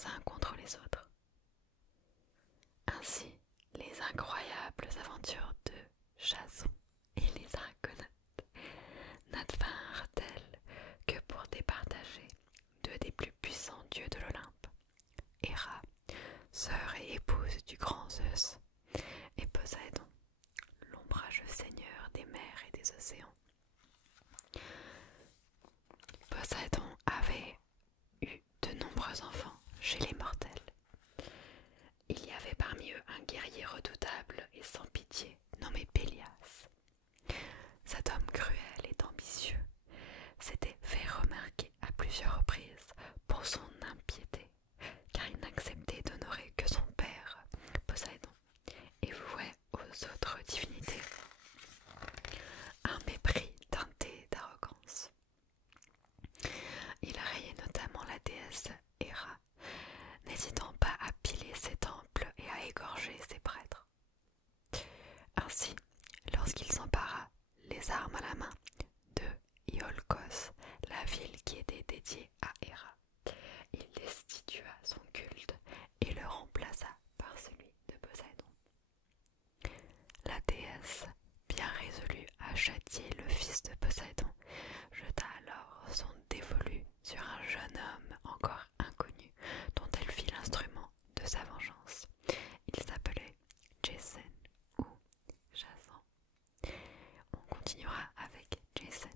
les uns contre les autres. Ainsi, les incroyables aventures de Jason et les Argonautes n'advinrent telles que pour départager deux des plus puissants dieux de l'Olympe, Héra, sœur et épouse du grand Zeus, et Poséidon, l'ombrageux seigneur des mers et des océans. Poséidon avait eu de nombreux enfants chez les mortels. Il y avait parmi eux un guerrier redoutable et sans pitié nommé Pélias. Cet homme cruel et ambitieux s'était fait remarquer à plusieurs reprises pour son impiété, car il n'acceptait d'honorer que son père, Poséidon, et vouait aux autres divinités un mépris teinté d'arrogance. Il rayait notamment la déesse Héra, n'hésitant pas à piller ses temples et à égorger ses prêtres. Ainsi, lorsqu'il s'empara, les armes à la main, de Iolcos, la ville qui était dédiée à Héra, il destitua son culte et le remplaça par celui de Poséidon. La déesse, bien résolue à châtier le fils de Poséidon, jeta alors son dévolu sur un jeune homme encore inconnu dont elle fit l'instrument de sa vengeance. Il s'appelait Jason ou Jason. On continuera avec Jason.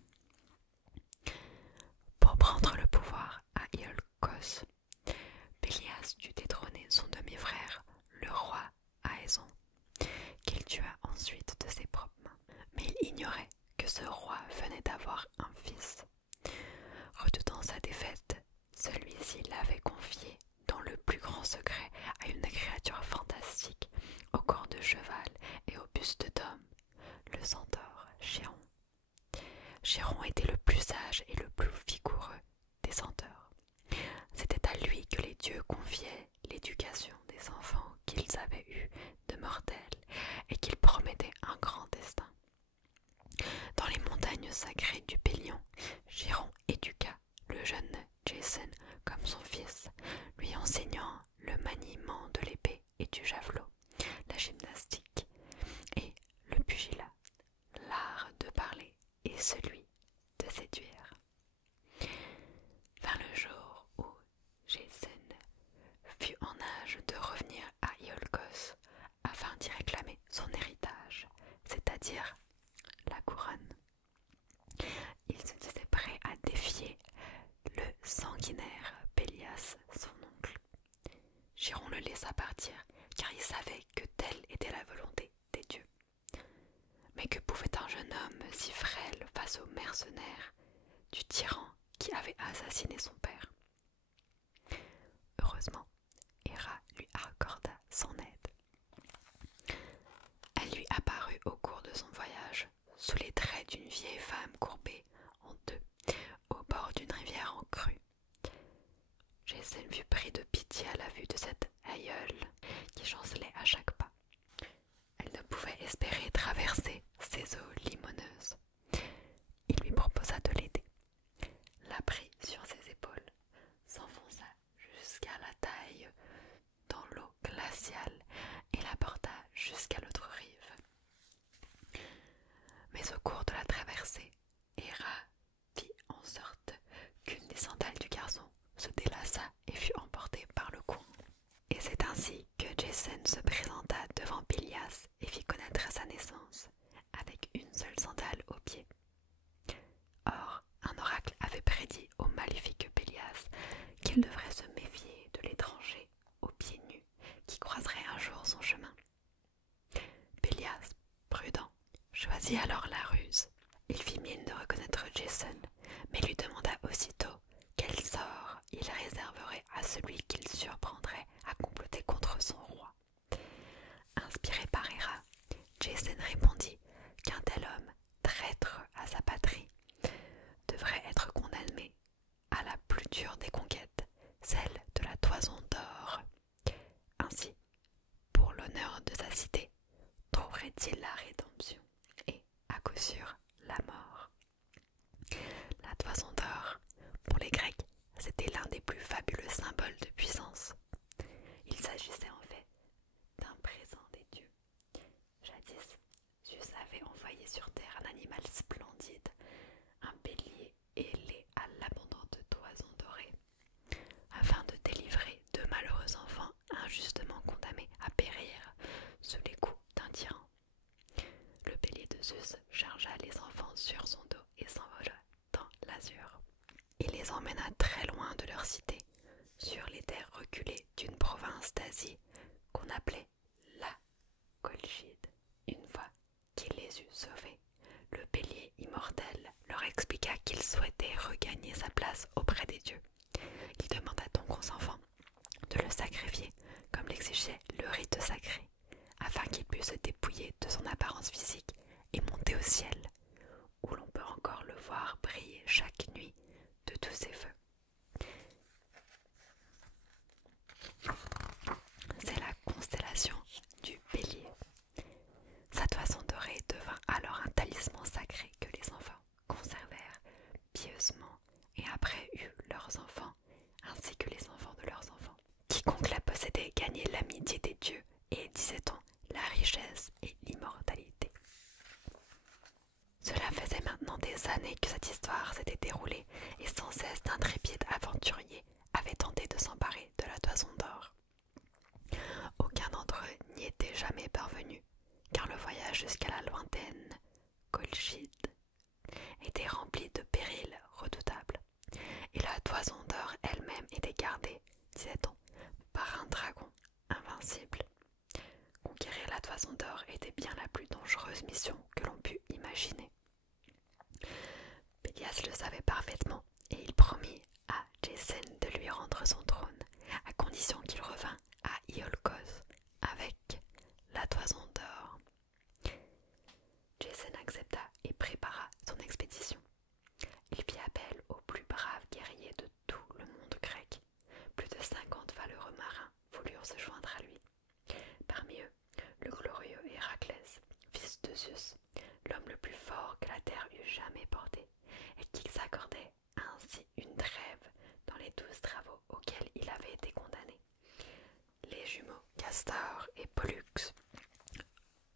Pour prendre le pouvoir à Iolcos, Pélias dut détrôner son demi-frère, le roi Aéson, qu'il tua ensuite de ses propres mains. Mais il ignorait que ce roi venait d'avoir un fils. Redoutant sa défaite, celui-ci l'avait confié dans le plus grand secret à une créature fantastique, au corps de cheval et au buste d'homme, le centaure Chiron. Chiron était le plus sage et le plus vigoureux des centaures. C'était à lui que les dieux confiaient l'éducation des enfants qu'ils avaient eus de mortels et qu'ils promettaient un grand destin. Dans les montagnes sacrées du Pélion, Chiron éduqua le jeune Jason comme son fils, lui enseignant le maniement de l'épée et du javelot, la gymnastique et le pugilat, l'art de parler et celui de séduire. Vers le jour où Jason fut en âge de revenir à Iolcos afin d'y réclamer son héritage, c'est-à-dire la couronne, il se disait prêt à défier le sanguinaire Pélias, son oncle. Chiron le laissa partir, car il savait que telle était la volonté des dieux. Mais que pouvait un jeune homme si frêle face aux mercenaires du tyran qui avait assassiné son père? Heureusement, Héra lui accorda son aide. Elle lui apparut au cours de son voyage, sous les traits d'une vieille femme courbée en deux, au bord d'une rivière en crue. Jason fut pris de pitié à la vue de cette aïeule qui chancelait à chaque pas. Elle ne pouvait espérer traverser ces eaux limoneuses. Il lui proposa de l'aider, la prit sur ses épaules, s'enfonça jusqu'à la taille dans l'eau glaciale et la porta jusqu'à l'autre rive. Mais au cours de la traversée, Héra fit en sorte qu'une des sandales du garçon se délaça et fut emportée par le courant. Et c'est ainsi que Jason se présenta devant Pélias et fit connaître sa naissance, avec une seule sandale au pied. Or, un oracle avait prédit au maléfique Pélias qu'il devrait se méfier de l'étranger aux pieds nus qui croiserait un jour son chemin. Pélias, prudent, choisit alors la ruse. Il fit mine de reconnaître Jason, mais lui demanda aussitôt quel sort il réserverait à celui qu'il surprendrait à comploter contre son roi. Inspiré par Héra, Jason répondit qu'un tel homme, traître à sa patrie, devrait être condamné à la plus dure des conquêtes, celle de la toison d'or. Ainsi, pour l'honneur de sa cité, trouverait-il la rédemption et, à coup sûr, la mort. La toison d'or, pour les Grecs, c'était l'un des plus fabuleux symboles de puissance. emmena très loin de leur cité, sur les terres reculées d'une province d'Asie qu'on appelait la Colchide. Une fois qu'il les eut sauvés, le bélier immortel leur expliqua qu'il souhaitait regagner sa place auprès des dieux. Il demanda donc aux enfants de le sacrifier comme l'exigeait le rite sacré, afin qu'il pût se dépouiller de son apparence physique et monter au ciel, où l'on peut encore le voir briller chaque nuit de tous ses feux. C'est la constellation du Bélier. Sa toison dorée devint alors un talisman sacré que les enfants conservèrent pieusement et après eurent leurs enfants ainsi que les enfants de leurs enfants. Quiconque la possédait gagnait l'amitié des dieux et, disait-on, la richesse et l'immortalité. Cela faisait maintenant des années que cette histoire s'était déroulée et sans cesse d'intrépides aventuriers avaient tenté de s'emparer de la toison d'or. Aucun d'entre eux n'y était jamais parvenu, car le voyage jusqu'à la lointaine Colchide était rempli de périls redoutables, et la toison d'or elle-même était gardée, disait-on, par un dragon invincible. Conquérir la toison d'or était bien la plus dangereuse mission que l'on pût imaginer. Pélias le savait parfaitement, et il promit à Jason de lui rendre son trône, à condition qu'il revînt à Iolcos avec la toison d'or. Jason accepta et prépara son expédition. Il fit appel aux plus braves guerriers de tout le monde grec. Plus de 50 valeureux marins voulurent se joindre à lui. Parmi eux, le glorieux Héraclès, fils de Zeus, l'homme le plus fort que la terre eût jamais porté, et qui s'accordait ainsi une trêve dans les 12 travaux auxquels il avait été condamné. Les jumeaux Castor et Pollux,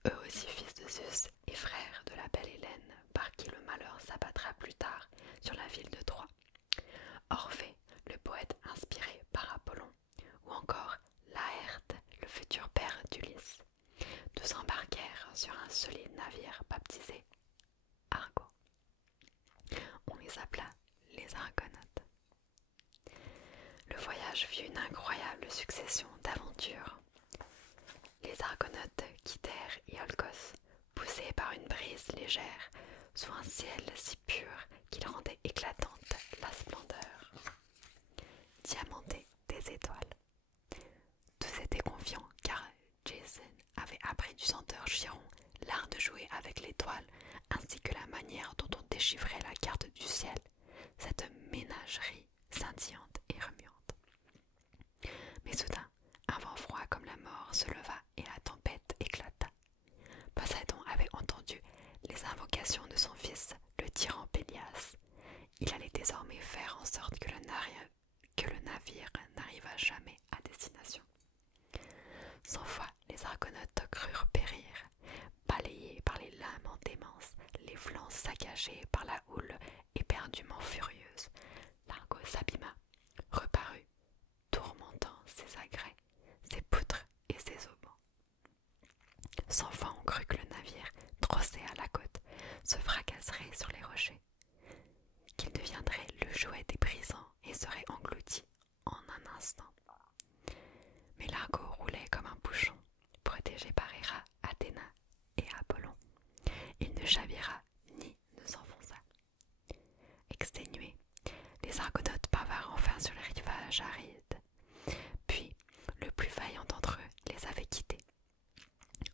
eux aussi fils de Zeus et frères de la belle Hélène, par qui le malheur s'abattra plus tard sur la ville de Troie. Orphée, le poète inspiré par Apollon, ou encore Laerte, le futur père d'Ulysse, tous embarquèrent sur un solide navire baptisé Argo. On les appela les Argonautes. Le voyage fut une incroyable succession d'aventures. Les Argonautes quittèrent Iolcos, poussés par une brise légère, sous un ciel si pur qu'il rendait éclatante la splendeur diamantée des étoiles. Tous étaient confiants car Jason avait appris du chanteur Chiron l'art de jouer avec l'étoile ainsi que la manière dont on déchiffrait la carte du ciel, cette ménagerie scintillante et remuante. Mais soudain, un vent froid comme la mort se leva et la tempête éclata. Poséidon avait entendu les invocations de son fils, le tyran Pélias. Il allait désormais faire en sorte que le navire n'arrivât jamais à destination. 100 fois les Argonautes crurent périr, balayés par les lames en démence, les flancs saccagés par la houle éperdument furieuse. L'Argo s'abîma, reparut, tourmentant ses agrès, ses poutres et ses aubans. 100 fois on crut que le navire, trossé à la côte, se fracasserait sur les rochers, qu'il deviendrait le jouet des brisants et serait englouti en un instant. Mais l'Argo roulait comme un bouchon, protégé par Héra, Athéna et Apollon. Il ne chavira ni ne s'enfonça. Exténués, les Argonautes parvinrent enfin sur le rivage aride. Puis, le plus vaillant d'entre eux les avait quittés.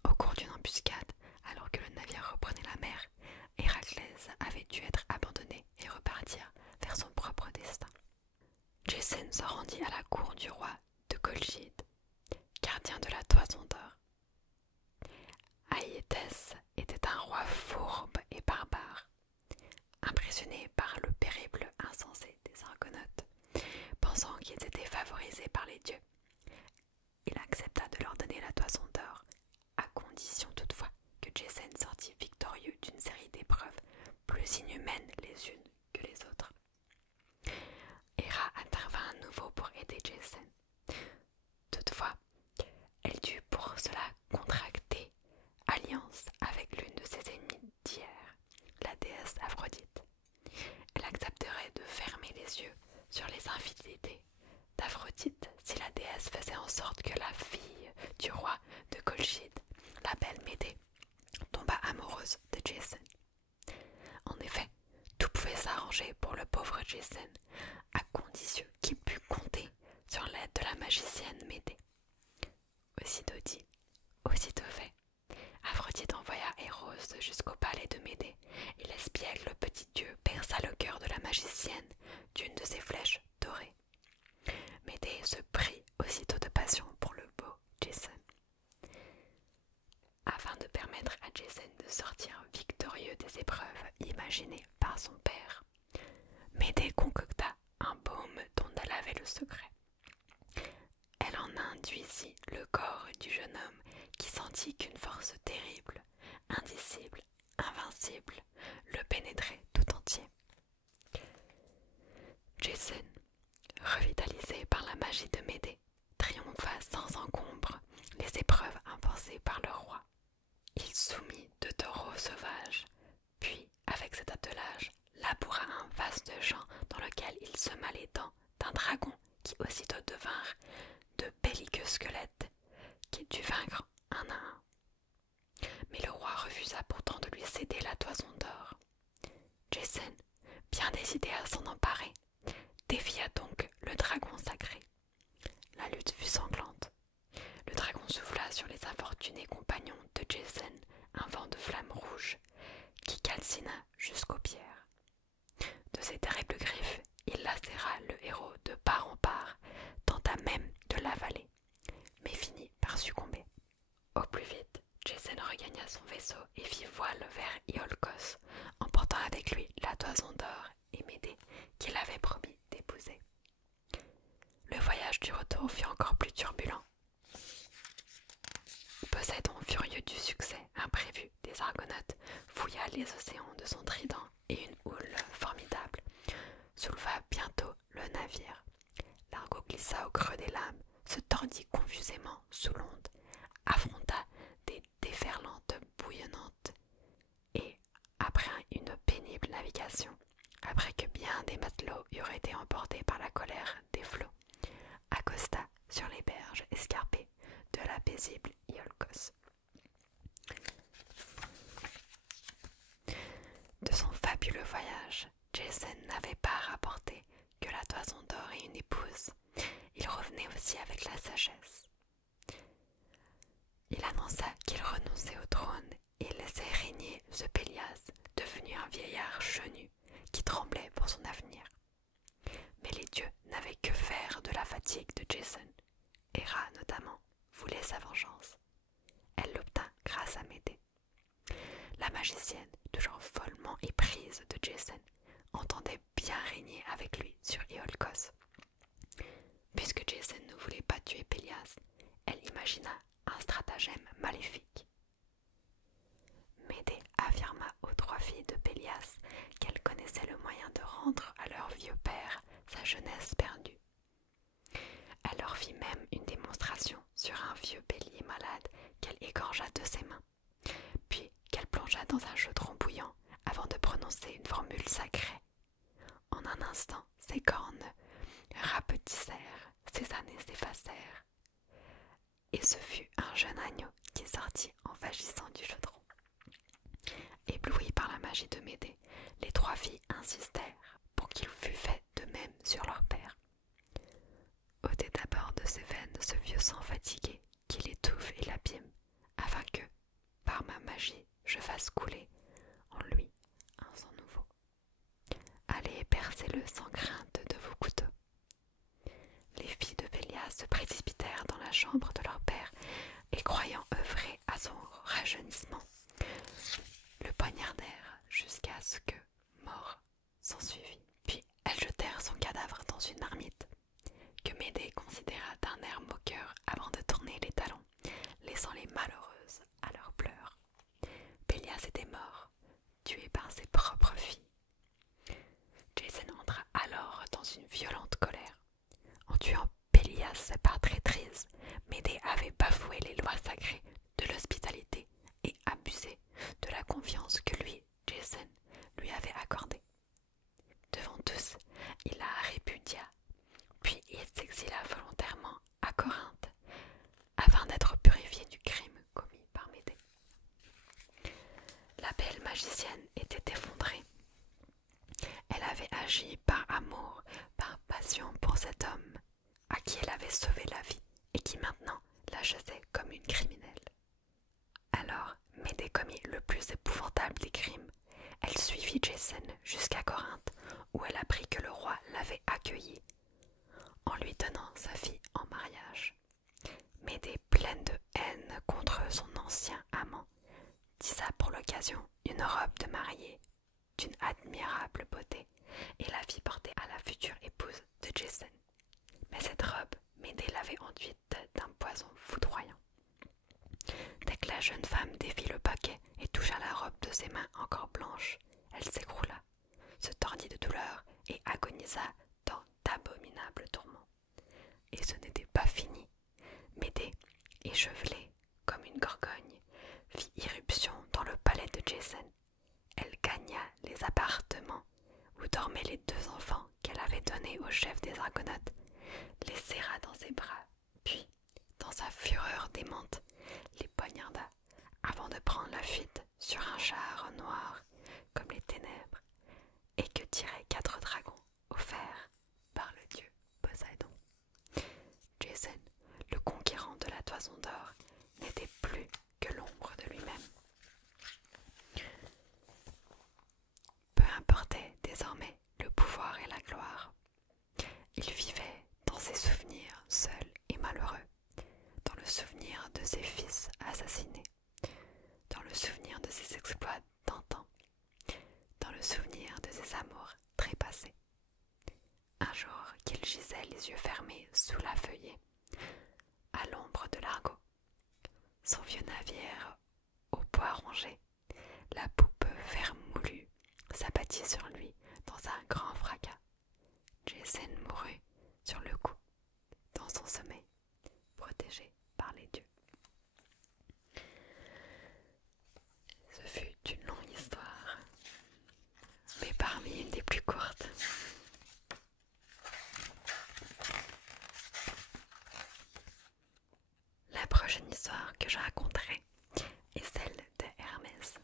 Au cours d'une embuscade, alors que le navire reprenait la mer, Héraclès avait dû être abandonné et repartir vers son propre destin. Jason se rendit à la cour du roi de Colchide, gardien de la toison d'or. Aïétès était un roi fourbe et barbare. Impressionné par le périple insensé des Argonautes, pensant qu'ils étaient favorisés par les dieux, il accepta de leur donner la toison d'or, à condition toutefois que Jason sortît victorieux d'une série d'épreuves plus inhumaines les unes que les autres. Héra intervint à nouveau pour aider Jason. Toutefois, elle dut pour cela contracter alliance avec l'une de ses ennemies d'hier, la déesse Aphrodite. Elle accepterait de fermer les yeux sur les infidélités d'Aphrodite si la déesse faisait en sorte que la fille du roi de Colchide, la belle Médée, tomba amoureuse de Jason. En effet, tout pouvait s'arranger pour le pauvre Jason, à condition qu'il pût compter sur l'aide de la magicienne Médée. Aussitôt dit, aussitôt fait. Aphrodite envoya Eros jusqu'au palais de Médée, et l'espiègle petit dieu perça le cœur de la magicienne d'une de ses flèches dorées. Médée se prit aussitôt de passion pour le beau Jason. Afin de permettre à Jason de sortir victorieux des épreuves imaginées par son père, Médée concocta un baume dont elle avait le secret. Elle en induisit le corps du jeune homme qui sentit qu'une force terrible, indicible, invincible, le pénétrait tout entier. Jason, revitalisé par la magie de Médée, triompha sans encombre les épreuves imposées par le roi. Il soumit 2 taureaux sauvages, puis, avec cet attelage, laboura un vaste champ dans lequel il sema les dents d'un dragon qui aussitôt devinrent de belliqueux squelettes qu'il dut vaincre un à un. Mais le roi refusa pourtant de lui céder la toison d'or. Jason, bien décidé à s'en emparer, défia donc le dragon sacré. La lutte fut sanglante. Le dragon souffla sur les infortunés compagnons de Jason un vent de flammes rouges qui calcina jusqu'aux pierres. De ses terribles griffes, il lacéra le héros de part en part, tenta même de l'avaler, mais finit par succomber. Au plus vite, Jason regagna son vaisseau et fit voile vers Iolcos, emportant avec lui la toison d'or et Médée qu'il avait promis d'épouser. Le voyage du retour fut encore plus turbulent. Poséidon, furieux du succès imprévu des Argonautes, fouilla les océans de son trident et une houle formidable souleva bientôt le navire. L'argot glissa au creux des lames, se tordit confusément sous l'onde, affronta des déferlantes bouillonnantes et, après une pénible navigation, après que bien des matelots eurent été emportés par la colère des flots, accosta sur les berges escarpées de la paisible Iolcos. De son fabuleux voyage, Jason n'avait pas rapporté que la toison d'or et une épouse. Il revenait aussi avec la sagesse. Il annonça qu'il renonçait au trône et laissait régner ce Pélias, devenu un vieillard chenu qui tremblait pour son avenir. Mais les dieux n'avaient que faire de la fatigue de Jason. Héra, notamment, voulait sa vengeance. Elle l'obtint grâce à Médée. La magicienne, toujours follement éprise de Jason, entendait bien régner avec lui sur Iolcos. Puisque Jason ne voulait pas tuer Pélias, elle imagina un stratagème maléfique. Médée affirma aux 3 filles de Pélias qu'elle connaissait le moyen de rendre à leur vieux père sa jeunesse perdue. Elle leur fit même une démonstration sur un vieux bélier malade qu'elle égorgea de ses mains, puis qu'elle plongea dans un chaudron bouillant avant de prononcer une formule sacrée. En un instant, ses cornes rapetissèrent, ses années s'effacèrent, et ce fut un jeune agneau qui sortit en vagissant du chaudron. Éblouies par la magie de Médée, les 3 filles insistèrent pour qu'il fût fait de même sur leur père. Ôtez d'abord de ses veines ce vieux sang fatigué qui l'étouffe et l'abîme, afin que, par ma magie, je fasse couler en lui un sang nouveau. Allez, percez-le sans crainte de vos couteaux. Les filles de Pélias se précipitèrent dans la chambre de leur père et, croyant œuvrer à son rajeunissement, le poignardèrent jusqu'à ce que mort s'ensuivit. Puis elles jetèrent son cadavre dans une marmite que Médée considéra d'un air moqueur avant de tourner les talons, laissant les malheureuses à leurs pleurs. Pélias était mort, tué par ses propres filles. Jason entra alors dans une violente colère. En tuant Pélias par traîtrise, Médée sa fille en mariage. Médée, pleine de haine contre son ancien amant, tissa pour l'occasion une robe de mariée d'une admirable beauté et la fit porter à la future épouse de Jason. Mais cette robe, Médée l'avait enduite d'un poison foudroyant. Dès que la jeune femme dévit le paquet et toucha la robe de ses mains encore blanches, elle s'écroula, se tordit de douleur et agonisa dans d'abominables tourments. Et ce n'était pas fini. Médée, échevelée comme une gorgogne, fit irruption dans le palais de Jason. Elle gagna les appartements où dormaient les 2 enfants qu'elle avait donnés au chef des Argonautes, les serra dans ses bras, puis, dans sa fureur démente, les poignarda avant de prendre la fuite sur un char noir comme les ténèbres et que tiraient 4 dragons offerts par le dieu Poséidon. Jason, le conquérant de la toison d'or, n'était plus que l'ombre de lui-même. Peu importait désormais le pouvoir et la gloire. Il vivait dans ses souvenirs seul et malheureux, dans le souvenir de ses fils assassinés, dans le souvenir de ses exploits d'antan, dans le souvenir de ses amours trépassés. Un jour qu'il gisait les yeux fermés sous la feuillée, à l'ombre de l'Argo, son vieux navire au bois rongé, la poupe vermoulue s'abattit sur lui dans un grand fracas. Jason mourut sur le coup, dans son sommeil, protégé par les dieux. Ce fut une longue histoire, mais parmi une des plus courtes. La prochaine histoire que je raconterai est celle de Hermès.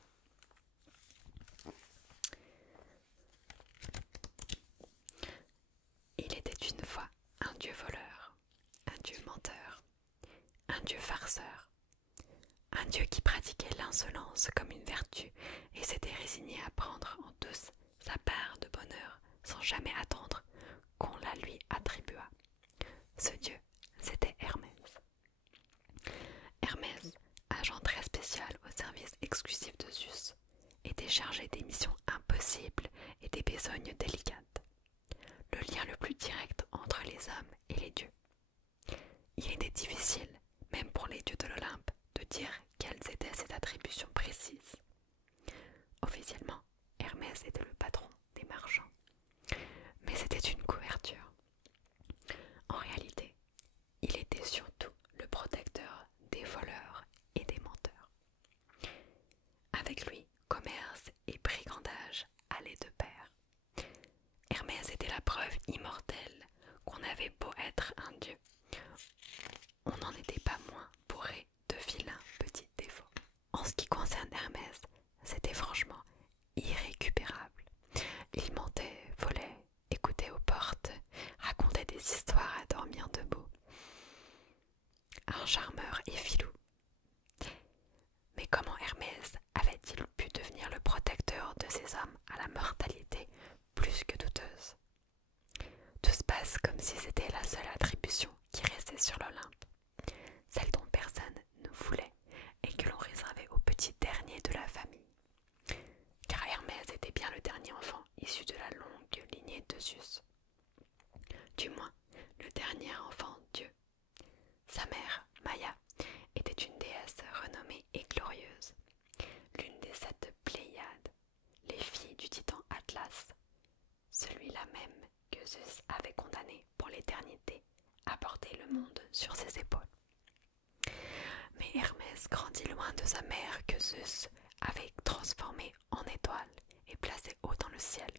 Il était une fois un dieu voleur, un dieu menteur, un dieu farceur, un dieu qui pratiquait l'insolence comme une vertu et s'était résigné à prendre en douce sa part de bonheur sans jamais attendre qu'on la lui attribuât. Ce dieu, c'était Hermès. Hermès, agent très spécial au service exclusif de Zeus, était chargé des missions impossibles et des besognes délicates, le lien le plus direct entre les hommes et les dieux. Il était difficile, même pour les dieux de l'Olympe, de dire quelles étaient ses attributions précises. Officiellement, Hermès était le patron des marchands, mais c'était une couverture. En réalité, il était surtout le protecteur des voleurs et des menteurs. Avec lui, commerce et brigandage allaient de pair. Hermès était la preuve immortelle qu'on avait beau être un dieu, on n'en était pas moins bourré de vilains petits défauts. En ce qui concerne Hermès, c'était franchement irrécupérable. Il mentait, volait, écoutait aux portes, racontait des histoires à dormir debout. Un charmeur et filou. Mais comment Hermès avait-il pu devenir le protecteur de ces hommes à la mortalité plus que douteuse? Tout se passe comme si c'était la seule attribution qui restait sur l'Olympe, celle dont personne ne voulait et que l'on réservait au petit dernier de la famille. Car Hermès était bien le dernier enfant issu de la longue lignée de Zeus. Du moins, le dernier enfant Dieu. Sa mère, Maïa, était une déesse renommée et glorieuse, l'une des 7 Pléiades, les filles du titan Atlas, celui-là même que Zeus avait condamné pour l'éternité à porter le monde sur ses épaules. Mais Hermès grandit loin de sa mère que Zeus avait transformée en étoile et placée haut dans le ciel,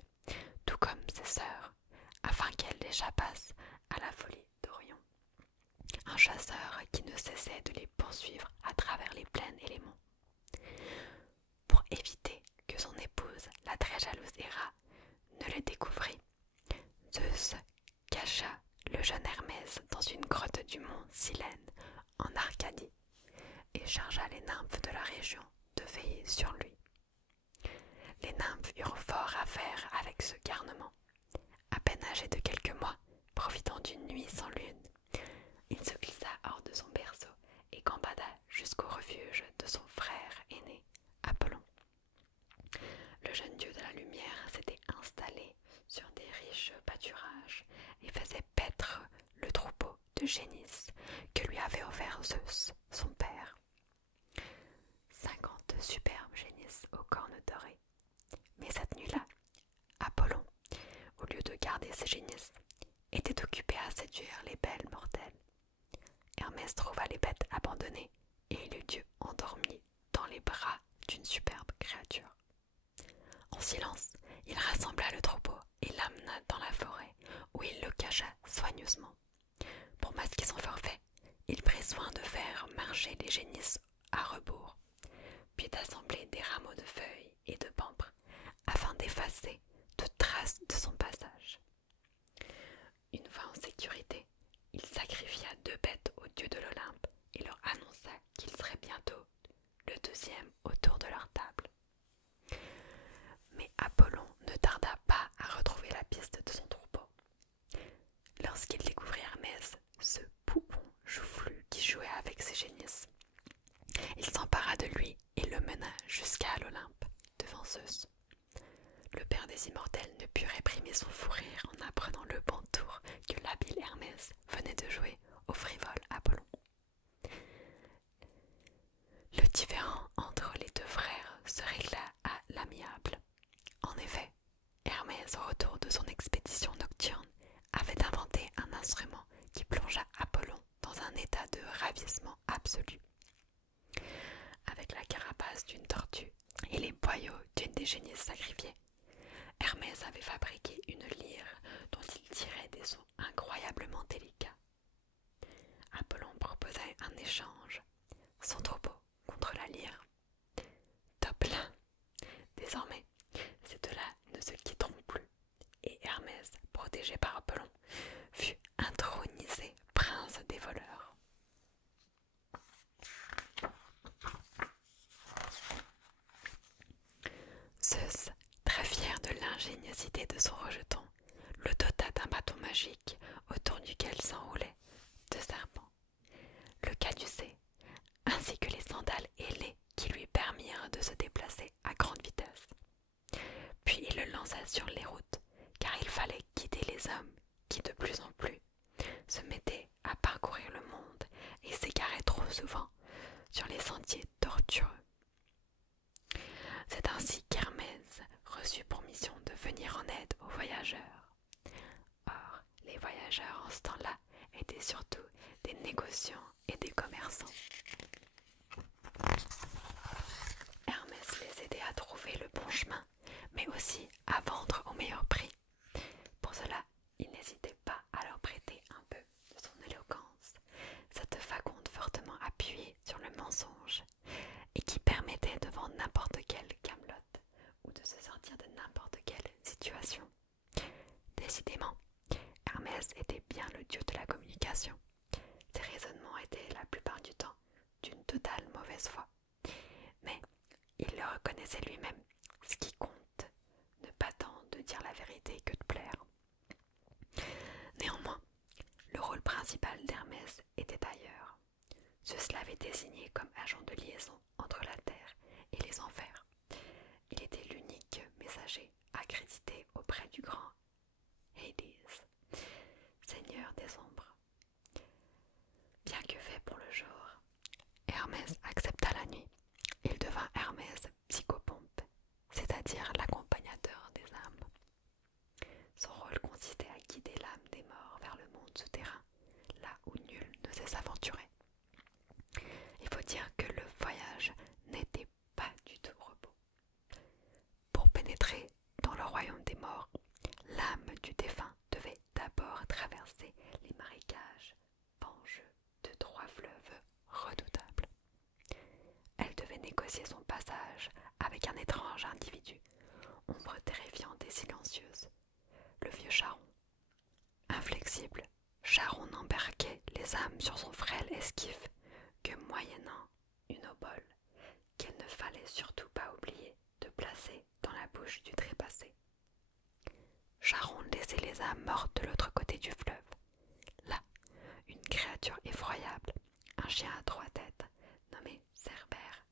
tout comme ses sœurs, afin qu'elles échappassent à la folie d'Orion, un chasseur qui ne cessait de les poursuivre à travers les plaines et les monts. Pour éviter que son épouse, la très jalouse Héra, ne le découvrît, Zeus cacha le jeune Hermès dans une grotte du mont Silène, en Arcadie, et chargea les nymphes de la région de veiller sur lui. Les nymphes eurent fort à faire avec ce garnement. À peine âgé de quelques mois, profitant d'une nuit sans lune, de génisse que lui avait offert Zeus, son père. 50 superbes génisses aux cornes dorées. Mais cette nuit-là, Apollon, au lieu de garder ses génisses, était occupé à séduire les belles mortelles. Hermès trouva les bêtes abandonnées et le dieu endormi dans les bras d'une superbe créature. En silence, il rassembla le troupeau et l'amena dans la forêt où il le cacha soigneusement. Pour masquer son forfait, il prit soin de faire marcher les génisses à rebours, puis d'assembler des rameaux de feuilles et de pampres afin d'effacer toute trace de son passage. Une fois en sécurité, il sacrifia 2 bêtes aux dieux de l'Olympe et leur annonça qu'il serait bientôt le 2e autour de leur table. Mais Apollon ne tarda pas à retrouver la piste de son troupeau. Lorsqu'il découvrit Hermès, ce poupon joufflu qui jouait avec ses génisses, il s'empara de lui et le mena jusqu'à l'Olympe, devant Zeus. Le père des immortels ne put réprimer son fou rire en apprenant le bon tour que l'habile Hermès venait de jouer au frivole Apollon. Le différend entre les 2 frères se régla à l'amiable. En effet, Hermès, au retour de son expédition nocturne, avait inventé un instrument qui plongea Apollon dans un état de ravissement absolu. Avec la carapace d'une tortue et les boyaux d'une des génisses sacrifiées, Hermès avait fabriqué une lyre dont il tirait des sons incroyablement délicats. Apollon proposa un échange, son troupeau contre la lyre. Top là! Désormais, ces 2-là ne se quitteront plus, et Hermès, protégé par Apollon, fut intronisé prince des voleurs. Zeus, très fier de l'ingéniosité de son rejeton, le dota d'un bâton magique autour duquel s'enroulaient 2 serpents, le caducée, ainsi que les sandales ailées qui lui permirent de se déplacer à grande vitesse. Puis il le lança sur les routes, car il fallait guider les hommes qui de plus en plus se mettaient à parcourir le monde et s'égaraient trop souvent sur les sentiers tortueux. C'est ainsi qu'Hermès reçut pour mission de venir en aide aux voyageurs. Or, les voyageurs en ce temps-là étaient surtout des négociants et des commerçants. Hermès les aidait à trouver le bon chemin, mais aussi à vendre au meilleur prix. Pour cela, il n'hésitait pas à leur prêter un peu de son éloquence, cette faconde fortement appuyée sur le mensonge et qui permettait de vendre n'importe quelle camelote ou de se sortir de n'importe quelle situation. Décidément, Hermès était bien le dieu de la communication. Ses raisonnements étaient la plupart du temps d'une totale mauvaise foi. Mais il le reconnaissait lui-même, ce qui compte, ne pas tant de dire la vérité que de plaire. Néanmoins, le rôle principal d'Hermès était ailleurs. Zeus l'avait désigné comme agent de liaison entre la terre et les enfers. Il était l'unique messager accrédité auprès du grand Hades, seigneur des ombres. Bien que fait pour le jour, Hermès accepta la nuit. Il devint Hermès psychopompe, c'est-à-dire l'accompagnateur des âmes. Son rôle consistait à guider l'âme des morts vers le monde souterrain, là où nul ne sait s'aventurer. Il faut dire que le voyage n'était pas du tout repos. Pour pénétrer dans le royaume des morts, l'âme du défunt devait d'abord traverser les marécages fangeux de 3 fleuves redoutables. Elle devait négocier son passage avec un étrange individu, ombre terrifiante et silencieuse, le vieux Charon. Inflexible, Charon n'embarquait les âmes sur son frêle esquif que moyennant une obole qu'il ne fallait surtout pas oublier de placer dans la bouche du trépassé. Charon laissait les âmes mortes de l'autre côté du fleuve. Là, une créature effroyable, un chien à 3 têtes, nommé Cerbère,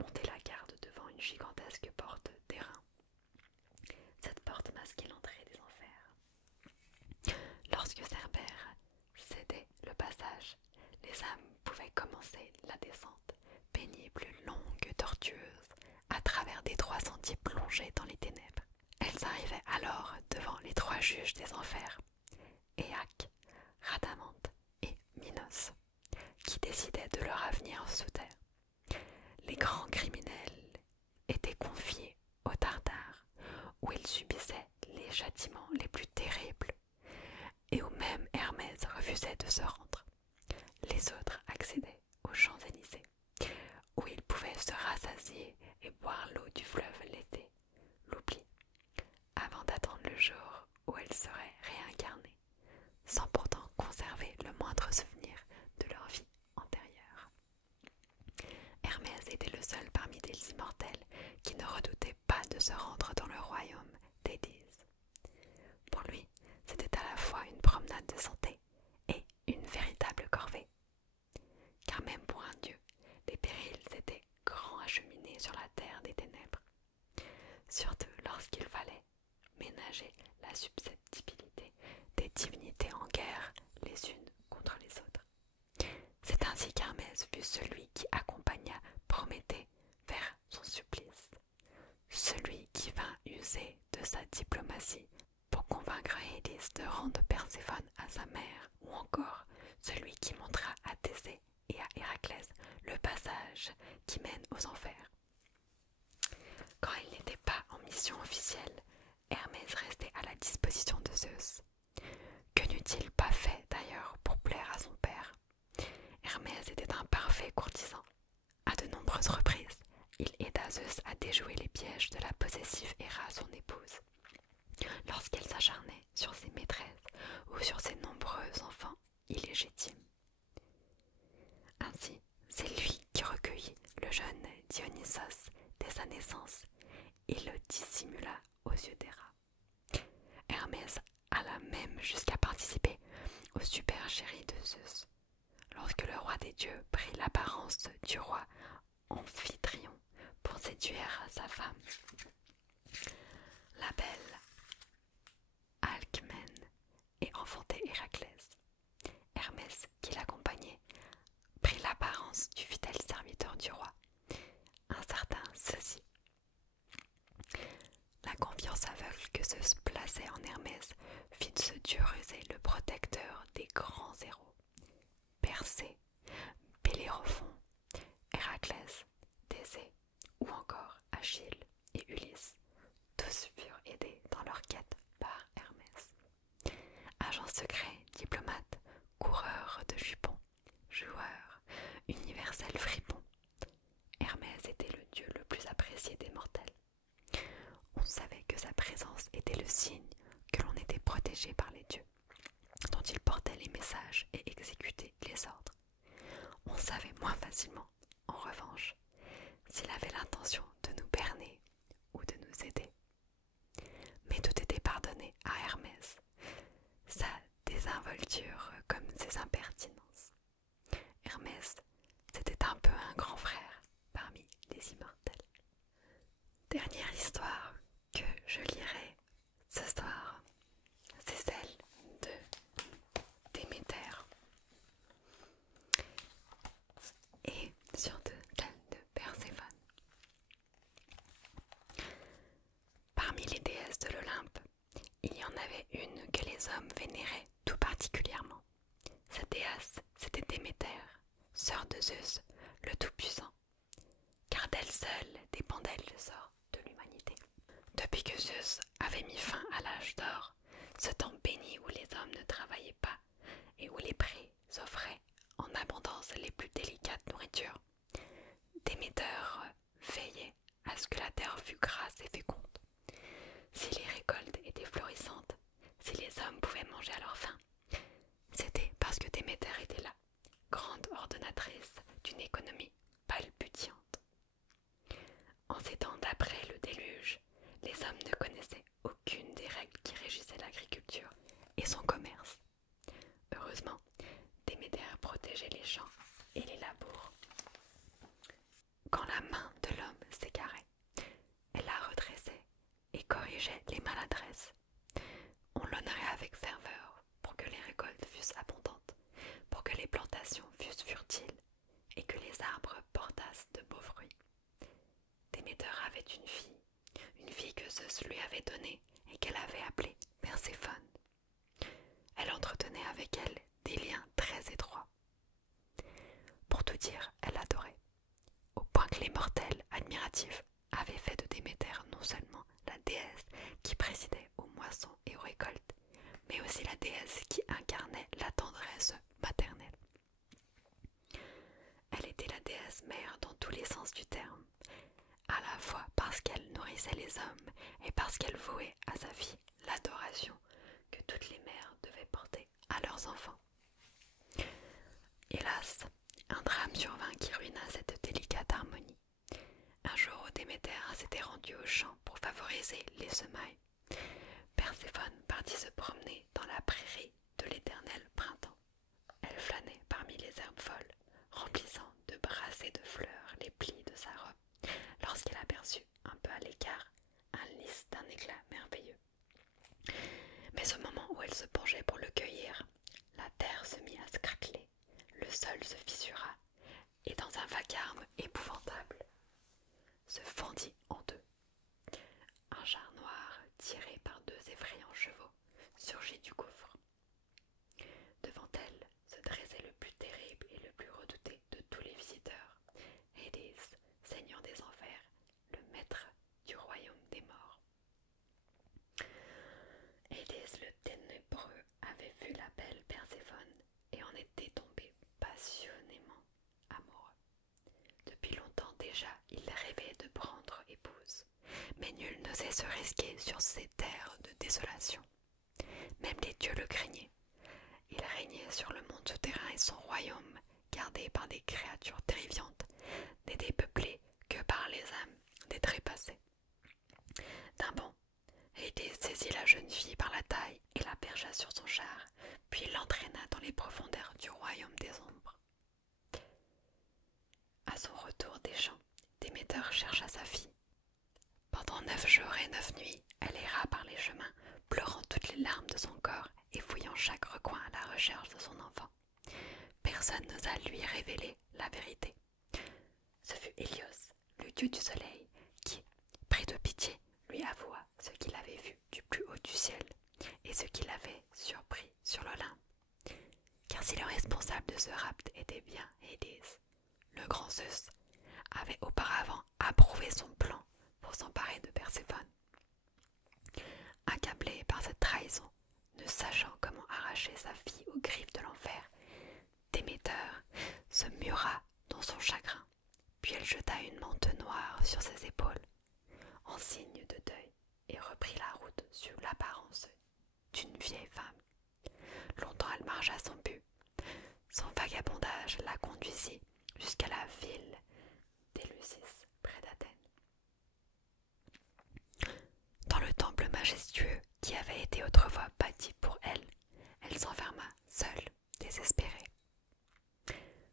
montait la garde devant une gigantesque porte d'airain. Cette porte masquait l'entrée des enfers. Lorsque Cerbère cédait tortueuses à travers des 3 sentiers plongés dans les ténèbres. Elles arrivaient alors devant les 3 juges des enfers, Éaque, Rhadamante et Minos, qui décidaient de leur avenir sous terre. Les grands criminels étaient confiés au Tartare, où ils subissaient les châtiments les plus terribles, et où même Hermès refusait de se rendre. Les autres accédaient aux Champs-Élysées, où ils pouvaient se rassasier et boire l'eau du fleuve l'été, l'oubli, avant d'attendre le jour où elles seraient réincarnées, sans pourtant conserver le moindre souvenir de leur vie antérieure. Hermès était le seul parmi les immortels qui ne redoutait pas de se rendre dans le royaume d'Édise. Pour lui, c'était à la fois une promenade de santé et une véritable corvée. Car même pour un dieu, les périls étaient grands à cheminer sur la terre des ténèbres, surtout lorsqu'il fallait ménager la susceptibilité des divinités en guerre les unes contre les autres. C'est ainsi qu'Hermès fut celui qui accompagna Prométhée vers son supplice, celui qui vint user de sa diplomatie pour convaincre Hélice de rendre Perséphone à sa mère, ou encore celui qui montra à Thésée et à Héraclès le passage qui mène aux enfers. Quand il n'était pas en mission officielle, Hermès restait à la disposition de Zeus. Que n'eût-il pas fait d'ailleurs pour plaire à son père? Hermès était un parfait courtisan. À de nombreuses reprises, il aida Zeus à déjouer les pièges de la possessive Héra, son épouse, lorsqu'elle s'acharnait sur ses maîtresses ou sur ses nombreux enfants illégitimes. Ainsi, c'est lui qui recueillit le jeune Dionysos dès sa naissance et le dissimula aux yeux d'Héra. Hermès alla même jusqu'à participer au superchéri de Zeus, lorsque le roi des dieux prit l'apparence du roi Amphitryon pour séduire sa femme. La belle Alcmène et enfanter Héraclès. Hermès, qui l'accompagnait, prit l'apparence du fidèle serviteur du roi, un certain Cési. La confiance aveugle que Zeus plaçait en Hermès fit de ce dieu rusé le protecteur des grands héros. Persée, Bellérophon, Héraclès, Thésée ou encore Achille et Ulysse, tous furent aidés dans leur quête par Hermès. Agent secret, diplomate, coureur de jupons, joueur, universel fripon, Hermès était le dieu le plus apprécié des mortels. On savait que sa présence était le signe que l'on était protégé par les dieux, dont il portait les messages et exécutait les ordres. On savait moins facilement, en revanche, s'il avait l'intention de nous berner ou de nous aider. Mais tout était pardonné à Hermès, sa désinvolture comme ses impertinences. Hermès, c'était un peu un grand frère parmi les immortels. Dernière histoire que je lirai ce soir, c'est celle de Déméter et surtout celle de Perséphone. Parmi les déesses de l'Olympe, il y en avait une que les hommes vénéraient tout particulièrement. Cette déesse, c'était Déméter, sœur de Zeus, le Tout-Puissant, car d'elle seule dépendait le sort de l'humanité. Depuis que Zeus avait mis fin à l'âge d'or, ce temps béni où les hommes ne travaillaient pas et où les prés offraient en abondance les plus délicates nourritures, Déméter veillait à ce que la terre fût grasse et féconde. Si les récoltes étaient florissantes, si les hommes pouvaient manger à leur faim, c'était parce que Déméter était là, grande ordonnatrice d'une économie balbutiante. En ces temps d'après le déluge, les hommes ne connaissaient aucune des règles qui régissaient l'agriculture et son commerce. Heureusement, Déméter protégeait les champs et les labours. Quand la main de l'homme s'égarait, elle la redressait et corrigeait les maladresses. On l'honorait avec ferveur pour que les récoltes fussent abondantes, pour que les plantations fussent fertiles et que les arbres portassent de beaux fruits. Déméter avait une fille que Zeus lui avait donnée et qu'elle avait appelée Perséphone. Elle entretenait avec elle des liens très étroits. Pour tout dire, elle l'adorait, au point que les mortels admiratifs avaient fait de Déméter non seulement la déesse qui présidait aux moissons et aux récoltes, mais aussi la déesse qui incarnait la tendresse maternelle. Elle était la déesse mère dans tous les sens du terme, à la fois parce qu'elle nourrissait les hommes et parce qu'elle vouait à sa fille l'adoration que toutes les mères devaient porter à leurs enfants. Hélas, un drame survint qui ruina cette délicate harmonie. Un jour où Déméter s'était rendue au champ pour favoriser les semailles, Perséphone partit se promener dans la prairie de l'éternel printemps. Elle flânait parmi les herbes folles, remplissant de brasses et de fleurs les plis de sa robe, lorsqu'elle aperçut, un peu à l'écart, un lys d'un éclat merveilleux. Mais au moment où elle se penchait pour le cueillir, la terre se mit à se craqueler, le sol se fissura, et dans un vacarme épouvantable, se fendit en deux. Un char noir, tiré par deux effrayants chevaux, surgit du gouffre. Devant elle se dressait le plus terrible et le plus redouté de tous les visiteurs, Hadès, seigneur des enfers, le maître du royaume des morts. Hadès le ténébreux avait vu la belle Perséphone et en était tombé passionnément amoureux. Depuis longtemps déjà, il rêvait de prendre épouse, mais nul n'osait se risquer sur ces terres de désolation. Même les dieux le craignaient. Il régnait sur le monde souterrain et son royaume, gardé par des créatures terrifiantes, n'était peuplé que par les âmes des trépassés. D'un bond, Hadès saisit la jeune fille par la taille et la percha sur son char, puis l'entraîna dans les profondeurs du royaume des ombres. À son retour des champs, Déméter chercha sa fille. Pendant 9 jours et 9 nuits, elle erra par les chemins, pleurant toutes les larmes de son corps et fouillant chaque recoin à la recherche de son enfant. Personne n'osa lui révéler la vérité. Ce fut Hélios, le dieu du soleil, qui, pris de pitié, lui avoua ce qu'il avait vu du plus haut du ciel et ce qu'il avait surpris sur l'Olympe. Car si le responsable de ce rapt était bien Hadès, le grand Zeus avait auparavant approuvé son plan pour s'emparer de Perséphone. Accablé par cette trahison, ne sachant comment arracher sa fille aux griffes de l'enfer, Déméter se mura dans son chagrin, puis elle jeta une mante noire sur ses épaules, en signe de deuil, et reprit la route sous l'apparence d'une vieille femme. Longtemps elle marcha sans but. Son vagabondage la conduisit jusqu'à la ville d'Éleusis, près d'Athènes. Dans le temple majestueux qui avait été autrefois bâti pour elle, elle s'enferma seule, désespérée.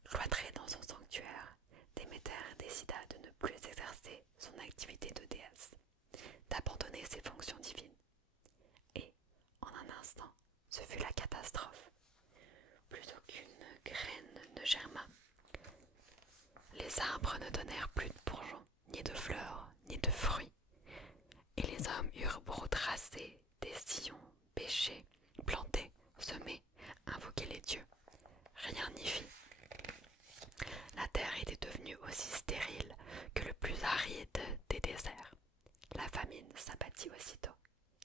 Cloîtrée dans son sanctuaire, Déméter décida de ne plus exercer son activité de déesse, d'abandonner ses fonctions divines. Et, en un instant, ce fut la catastrophe. Plus aucune graine ne germa. Les arbres ne donnèrent plus de bourgeons, ni de fleurs, ni de fruits. Et les hommes eurent beau tracer des sillons, pêcher, planter, semer, invoquer les dieux. Rien n'y fit. La terre était devenue aussi stérile que le plus aride des déserts. La famine s'abattit aussitôt.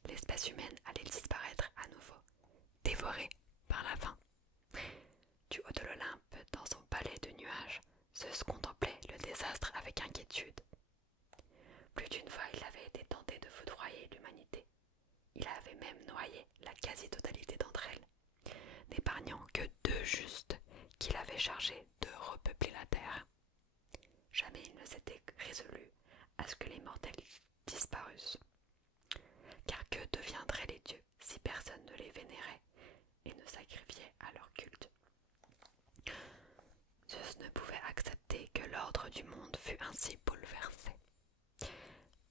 L'espèce humaine allait disparaître à nouveau, dévorée par la faim. Du haut de l'Olympe, dans son palais de nuages, Zeus contemplait le désastre avec inquiétude. Plus d'une fois, il avait été tenté de foudroyer l'humanité. Il avait même noyé la quasi-totalité d'entre elles, n'épargnant que 2 justes qu'il avait chargés de repeupler la terre. Jamais il ne s'était résolu à ce que les mortels disparussent. Car que deviendraient les dieux si personne ne les vénérait et ne sacrifiait à leur culte? Zeus ne pouvait accepter que l'ordre du monde fût ainsi bouleversé.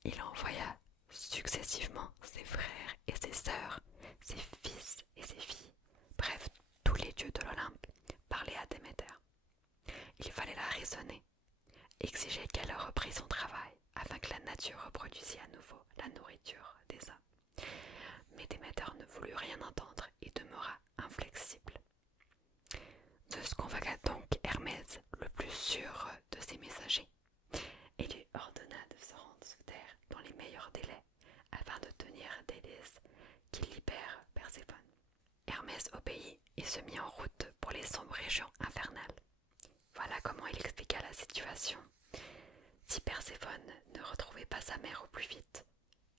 Il envoya successivement ses frères et ses sœurs, ses fils et ses filles, bref, tous les dieux de l'Olympe, parler à Déméter. Il fallait la raisonner, exiger qu'elle reprît son travail afin que la nature reproduisît à nouveau la nourriture des hommes. Mais Déméter ne voulut rien entendre et demeura inflexible. Zeus convoqua donc Hermès, le plus sûr de ses messagers, et lui ordonna de se rendre sous terre dans les meilleurs délais afin de tenir Dédès qui libère Perséphone. Hermès obéit et se mit en route pour les sombres régions infernales. Voilà comment il expliqua la situation. Si Perséphone ne retrouvait pas sa mère au plus vite,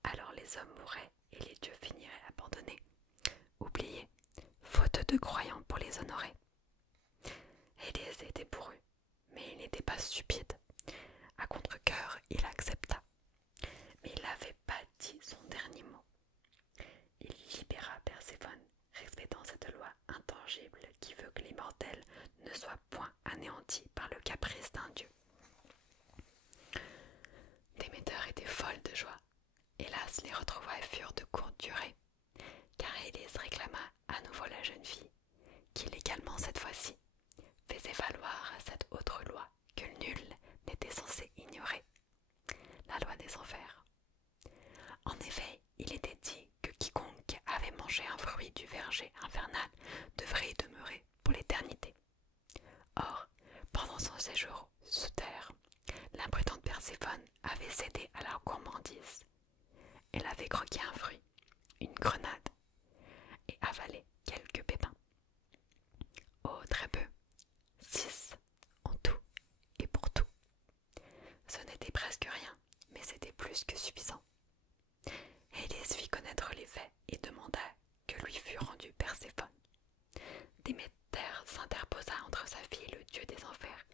alors les hommes mourraient et les dieux finiraient abandonnés, oubliés, faute de croyants pour les honorer. Hédès était bourru, mais il n'était pas stupide. À contre-cœur, il accepta. Mais il n'avait pas dit son dernier mot. Il libéra Perséphone, respectant cette loi intangible qui veut que les mortels ne soient point anéantis par le caprice d'un dieu. Déméter était folle de joie. Hélas, les retrouvailles furent de courte durée, car Hédès réclama à nouveau la jeune fille, qui légalement cette fois-ci faisait valoir cette autre loi que nul n'était censé ignorer, la loi des enfers. En effet, il était dit que quiconque avait mangé un fruit du verger infernal devrait y demeurer pour l'éternité. Or, pendant son séjour sous terre, l'imprudente Perséphone avait cédé à la gourmandise. Elle avait croqué un fruit, une grenade, et avalé quelques pépins. Oh, très peu, 6 en tout et pour tout. Ce n'était presque rien, mais c'était plus que suffisant. Hédès fit connaître les faits et demanda que lui fût rendu Perséphone. Déméter s'interposa entre sa fille et le dieu des enfers,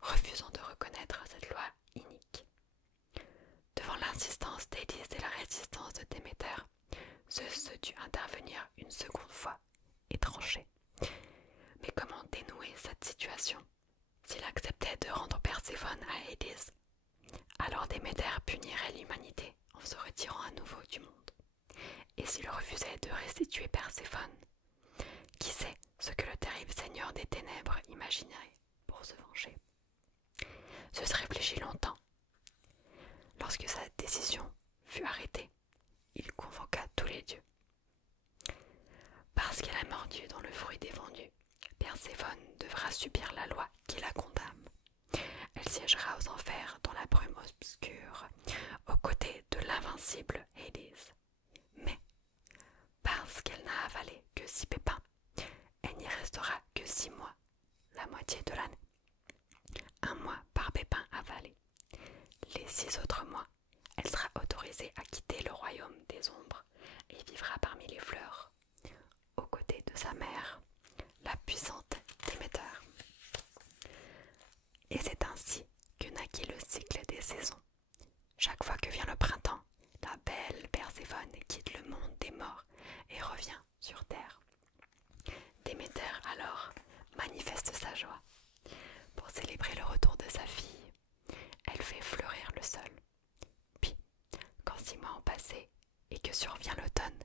refusant de reconnaître cette loi inique. Devant l'insistance d'Hédès et la résistance de Déméter, Zeus dut intervenir une seconde fois et trancher. Mais comment dénouer cette situation? S'il acceptait de rendre Perséphone à Hédès, alors Déméter punirait l'humanité en se retirant à nouveau du monde. Et s'il refusait de restituer Perséphone, qui sait ce que le terrible seigneur des ténèbres imaginerait pour se venger? Zeus réfléchit longtemps. Lorsque sa décision fut arrêtée, il convoqua tous les dieux. Parce qu'elle a mordu dans le fruit défendu, Perséphone devra subir la loi qui la condamne. Elle siégera aux enfers dans la brume obscure, aux côtés de l'invincible Hédès. Mais, parce qu'elle n'a avalé que 6 pépins, elle n'y restera que 6 mois, la moitié de l'année. 1 mois par pépin avalé. Les 6 autres mois, elle sera autorisée à quitter le royaume des ombres et vivra parmi les fleurs, aux côtés de sa mère, la puissante Déméter. Et c'est ainsi que naquit le cycle des saisons. Chaque fois que vient le printemps, la belle Perséphone quitte le monde des morts et revient sur terre. Déméter alors manifeste sa joie. Pour célébrer le retour de sa fille, elle fait fleurir le sol. Puis, quand 6 mois ont passé et que survient l'automne,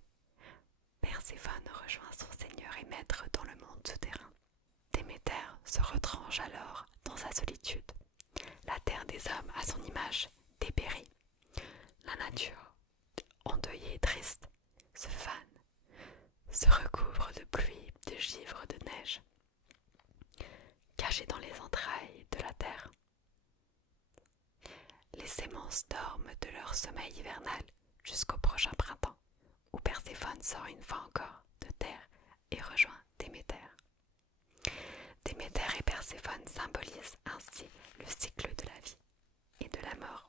Perséphone rejoint son seigneur et maître dans le monde souterrain. Déméter se retranche alors dans sa solitude. La terre des hommes à son image dépérit. La nature, endeuillée et triste, se fane, se recouvre de pluie, de givre, de neige. Cachée dans les entrailles de la terre, les sémences dorment de leur sommeil hivernal jusqu'au prochain printemps, où Perséphone sort une fois encore de terre et rejoint Déméter. Déméter et Perséphone symbolisent ainsi le cycle de la vie et de la mort.